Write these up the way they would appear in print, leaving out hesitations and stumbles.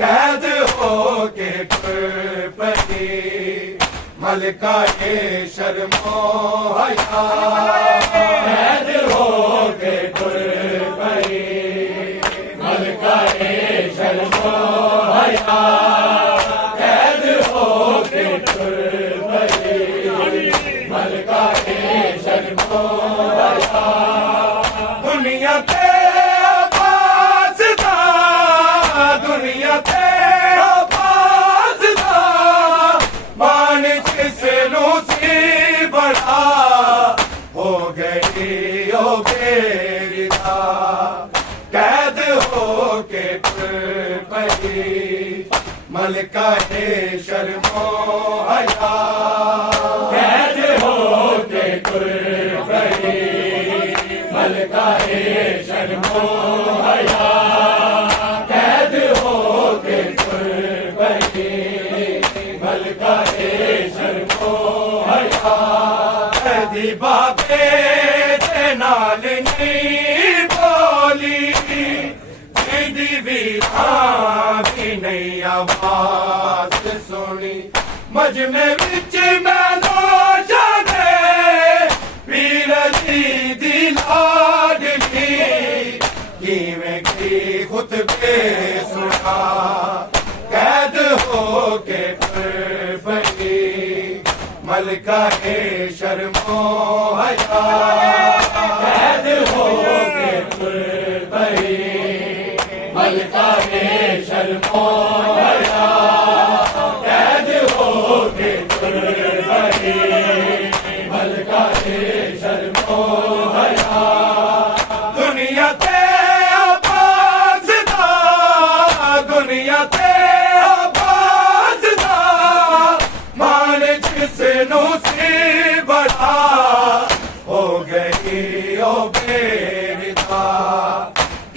कैद हो के पति मलका ये शर्मो हया कैद हो के पति मलका ये शर्मो हया कैद हो के पति मलका ये शर्मो हया दुनिया के कैद हो के पति मलका ये शर्मो हया कैद हो के पति मलका ये शर्मो हया कैद हो के पति मलका ये शर्मो हया कैदी बाबे नाल नहीं बोली जिंदी भी नहीं आवाज सुनी मजमे विच मैनो जाने पीर जी दी लाडली किवें की खुतबे सुना कैद हो के पति मलका ये शर्मो हया कैद हो के पति मलका ये शर्मो हया कैद हो के पति मलका ये शर्मो हया दुनिया ते आबाज़दा दुनिया ते आबाज़दा मान जिसनू सी बड़ा हो गई ओ बेरिदा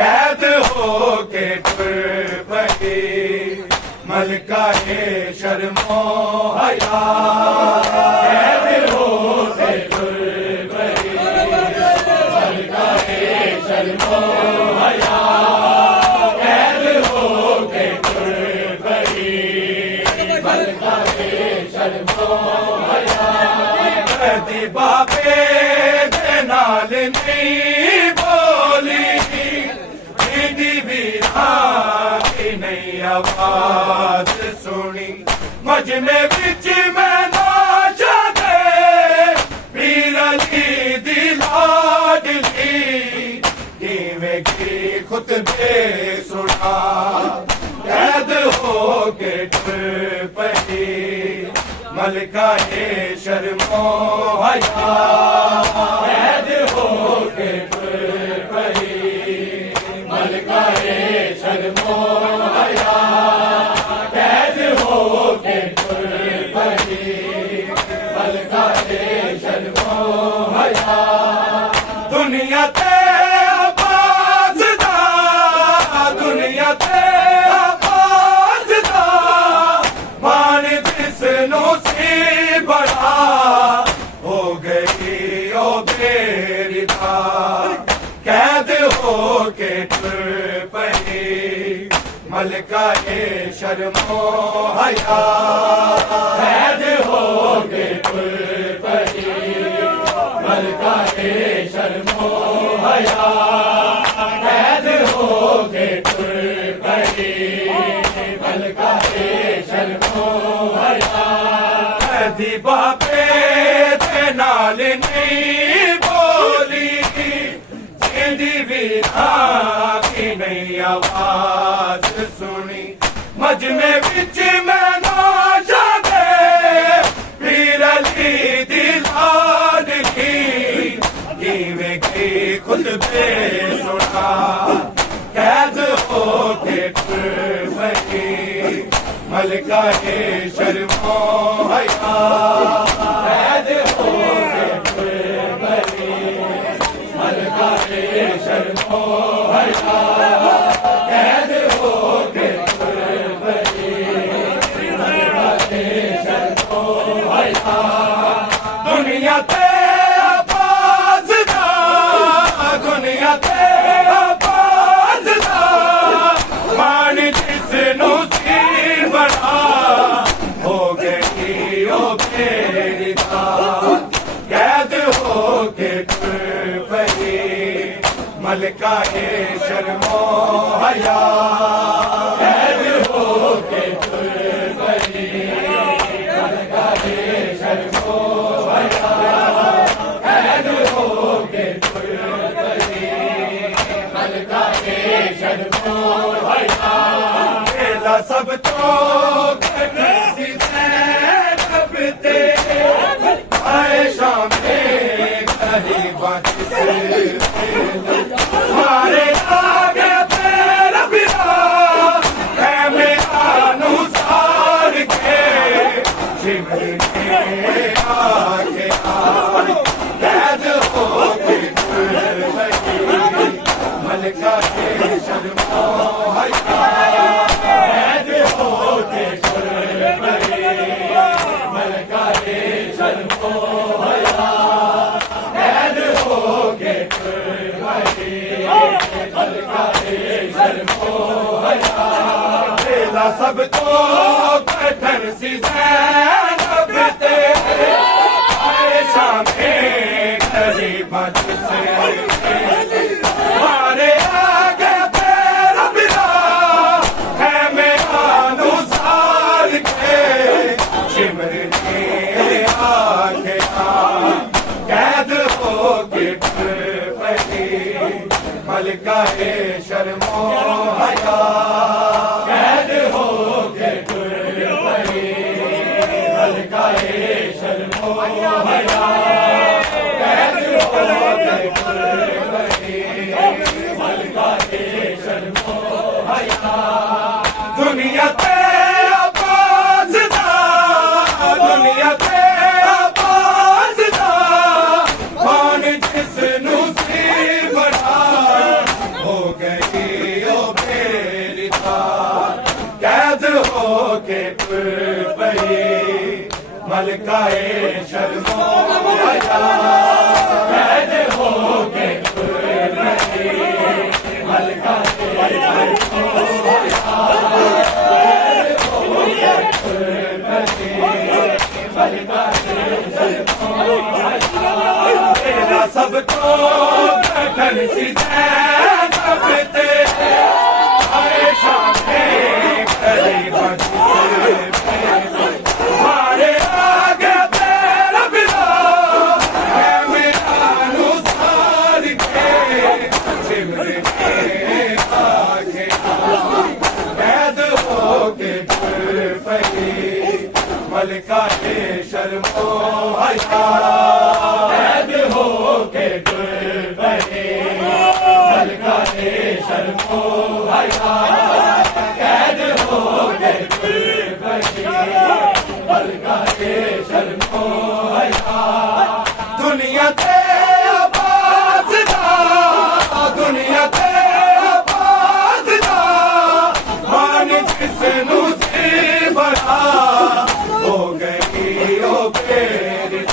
कैद हो के पति मलका ये शर्मो हया कैद हो के पति मलका ये शर्मो हया कैद हो के पति मलका ये शर्मो हया कैदी बाबे नाल नहीं बोली जिंदी भी नहीं आवाज सुनी मजमे विच मैनो जाने पीर जी दी लाडली किवें की खुतबे सुना कैद हो के पति मलका ये शर्मो हया कैद हो के पति मलका ये शर्मो हया कैद हो के पति मलका ये शर्मो हया दुनिया ते आबाज़दा दुनिया ते आबाज़दा मान जिसनू सी बड़ा हो गई ओ बेरिदा कैद हो के पति मलका ये शर्मो हया कैद हो के पति मलका ये शर्मो हया कैद हो के पति मलका ये शर्मो हया कैदी बाबे नाल नहीं बोली जिंदी भी नहीं आवाज सुनी मजमे विच मैनो जाने पीर जी दी सुना कैद हो के बनी मलका है शर्मो हया कैद हो के बनी मलका है शर्मो हया कैद हो के बनी मलका है शर्मो हया दुनिया ते दुनिया ते आबाददा मान जिसनू सी बड़ा हो गई ओ मेरी कैद हो के पई मलका है शर्मो हया कैद हो के पई मलका है शर्मो हया कैद हो के सब तो सी सैनबते आए शाम मारे आगे तेरा बिना है मेरा अनुसार के जिमने आगे कैद हो के मलका के शर्मो हया कैद हो के मलका के शर्मो हया कैद हो के मलका के शर्मो हया तेरा सब तो कठन सी सैनबते आए शामे गरीब से मारे आगे तेरा बिना है मेरा अनुसार के चिमरने आगे कैद हो के पई मलका है शर्मो हया कैद हो के पई मलका है शर्मो हया कैद हो के दुनिया ते आबाददा दुनिया ते आबाददा मान जिसनू सी बड़ा हो गई ओ मेरी कैद हो के पई मलका है शर्मो हया कैद हो के पई मलका सब तो कठन सी सैनबते आए शामे गरीब मारे आगे तेरा बिना है मेरा अनुसार के चिमरने आगे कैद हो के पई मलका के शर्मो हया कैद हो के पई मलका के शर्मो हया कैद हो के पई मलका के शर्मो हया दुनिया ते आबाददा दुनिया ते आबाददा मान जिसनू सी बड़ा हो गई ओ मेरी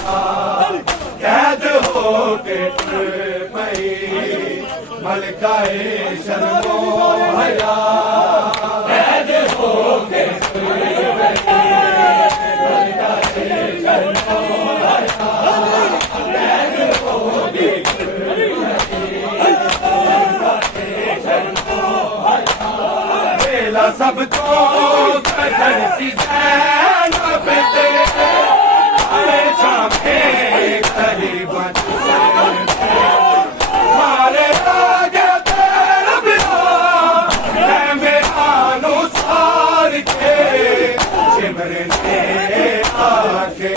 कैद हो के पई मलका है शर्मो हया कैद हो के मलका है शर्मो हया कैद हो के बेला सब तो कठन सी सैनबते आए शामे गरीब मारे आगे तेरा बिना है मेरा अनुसार के चिमरने आगे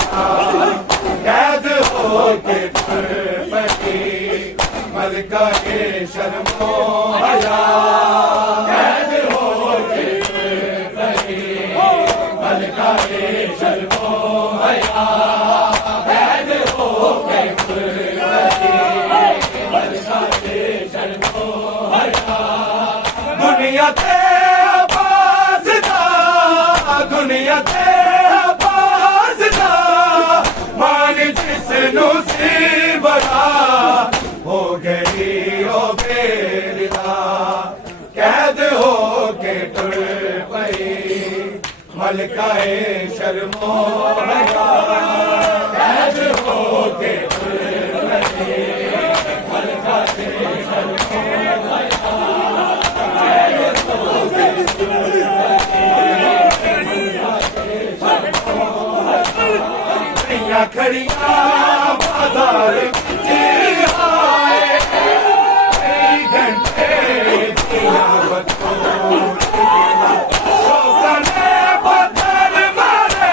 कैद हो के पई मलका के शर्मो हया कैद हो के रही मलका के शर्मो हया कैद हो के रही मलका के शर्मो हया दुनिया ते आबाज़दा दुनिया ते आबाज़दा मान जिसनू सी बड़ा हो गई ओ बेरिदा कैद हो के टुर पई मलकाए शर्मो हया कैद हो के टुर पई मलकाए शर्मो हया कैद हो के टुर पई मलकाए शर्मो हया खड़िया बाजार विच आए कई घंटे दिया बतूं शौक़ां ने पत्थर मारे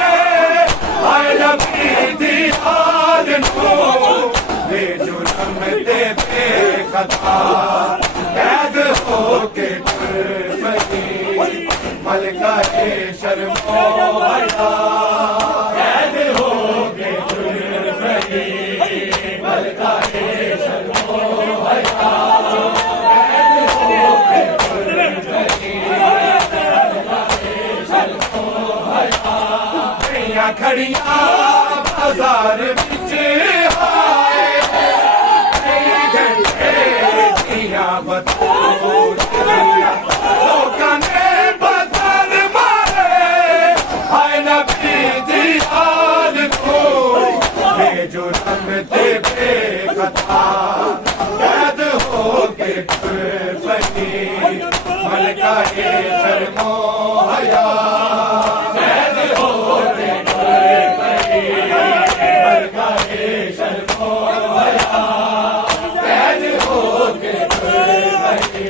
हाय नबी दी हाल नूं बेजुर्म ते बेखता कैद हो के टुर पई मलकाए शर्मो हया कैद हो के टुर पई मलकाए शर्मो हया कैद हो के टुर पई मलकाए शर्मो हया खड़ियां खड़ियां बाजार विच आए कई घंटे दिया बतूं लोकां ने पत्थर मारे हाय नबी दी हाल नूं बेजुर्म ते बेखता कैद हो के टुर पई मलकाए शर्मो हया कैद हो के टुर पई मलकाए शर्मो हया कैद हो के टुर पई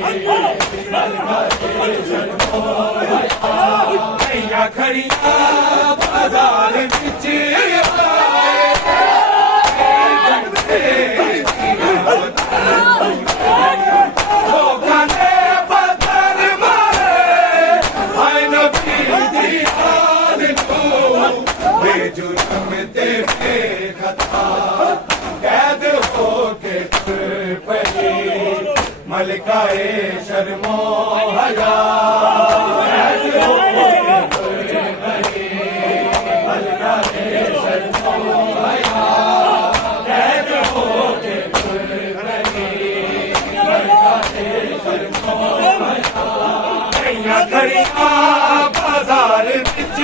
मलकाए शर्मो हया खड़ियां खड़ियां बाजार विच आए लोकां ने पत्थर मारे हाय नबी दी हाल नूं बेजुर्म ते बेखता कैद हो के टुर पई मलकाए शर्मो हया कैद हो के टुर पई मलकाए शर्मो हया कैद हो के टुर पई मलकाए शर्मो हया खड़ियां खड़ियां बाजार विच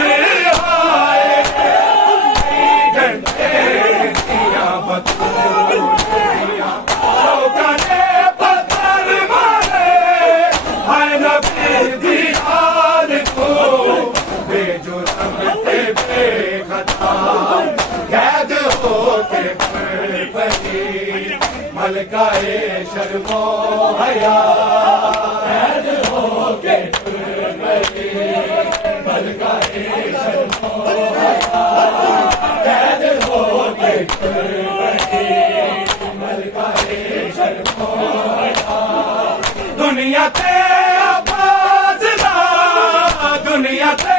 आए कई घंटे दिया बतूं लोकां ने पत्थर मारे हाय नबी दी हाल नूं बेजुर्म ते बेखता कैद हो के टुर पई मलकाए शर्मो हया कैद हो के टुर पई मलकाए शर्मो हया कैद हो के टुर पई मलकाए शर्मो हया दुनिया ते आबाज़दा दुनिया ते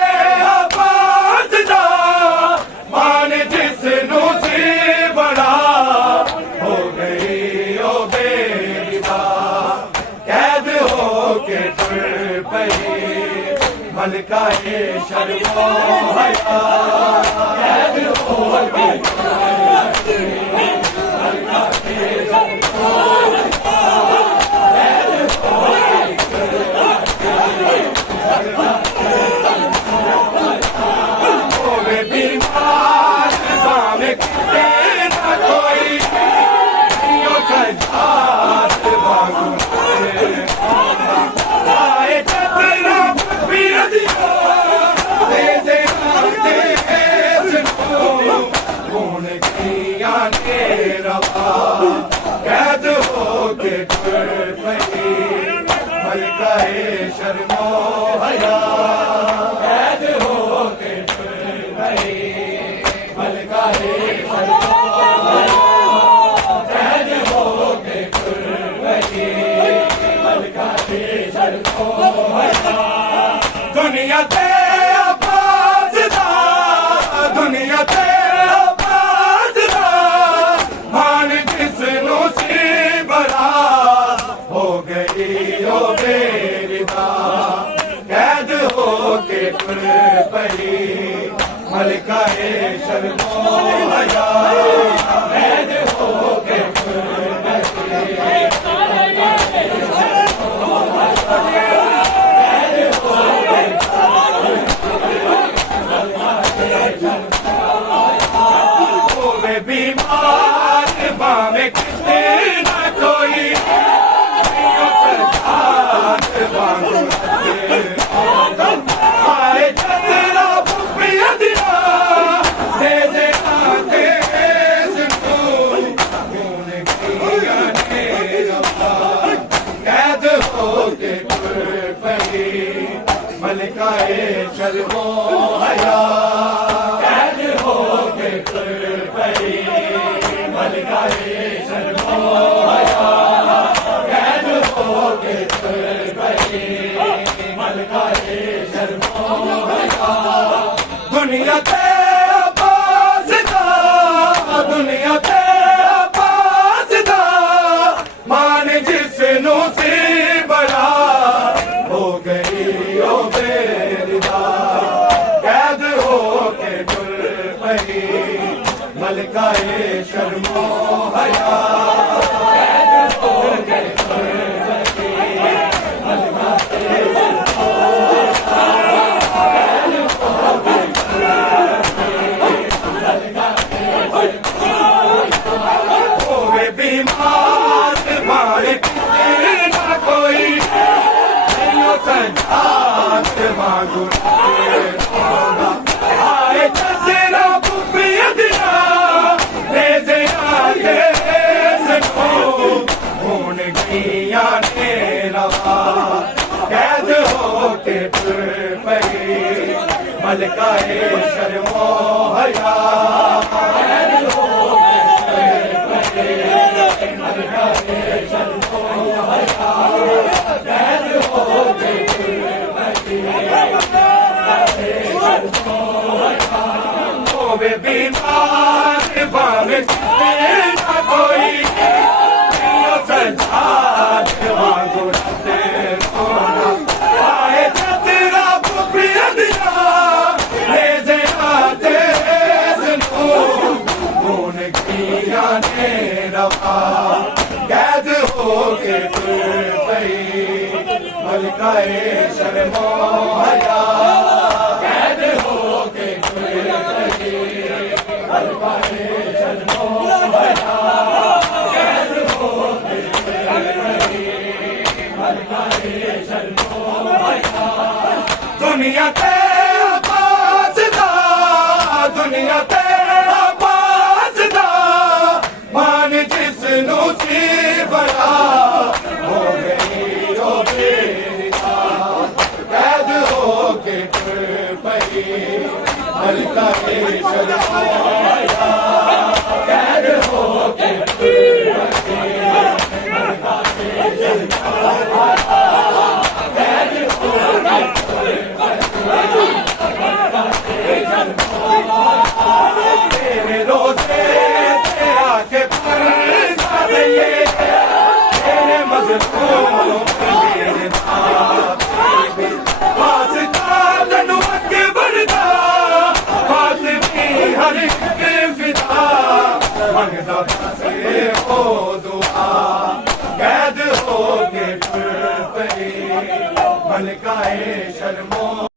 आबाज़दा मान जिसनू सी बड़ा हो गई ओ बेरिदा कैद हो के टुर पई मलकाए शर्मो हया कैद हो के टुर पई मलकाए शर्मो हया कैद हो के टुर पई होवे बीमार भावे किते न कोई यो सजात बागु आए चतरा पीरदियो दे दे सुनो कौन किया के रवा कैद हो के टुर पई मलकाए शर्मो हया कैद हो के टुर पई मलकाए शर्मो हया कैद हो के टुर पई मलकाए शर्मो हया कैद होके बीमार बामे किसी न कोई आए चंद्रा बुपिया दिया दे दे आके सिंधु खून किया ने रवा कैद होके पई मलकाए शर्मो हया कैद होके पई मलकाए शर्मो हया कैद होके पई मलकाए शर्मो हया दुनिया ते आबाज़दा दुनिया ते आबाज़दा मान जिसनू सी बड़ा हो गई ओ बेरिदा कैद होके पई मलकाए शर्मो हया कैद होके बीमार मारे ना कोई संजात मांगू आए चंद्रा बुपिया दिया दे दे आके सिंधु खून किया ने रवा कैद होके पई मलकाए शर्मो हया कैद होके मलकाए शर्मो हया कैद होके वे बीमार बामे ना कोई संजात मांगू आए चंद्रा बुपिया दिया ले जे आते सिंधु खून किया ने रवा कैद होके पई मलकाए शर्मो हया कैद होके पई मलकाए शर्मो हया कैद होके पई मलकाए शर्मो हया दुनिया ते आबाज़दा दुनिया ते आबाज़दा मान जिसनू सी बड़ा हो गई ओ बेरिदा कैद होके पई मलकाए शर्मो हया कैद होके पई मलकाए शर्मो हया कैद होके तेरे रोज़े ते आके पर तेरे मज़लूम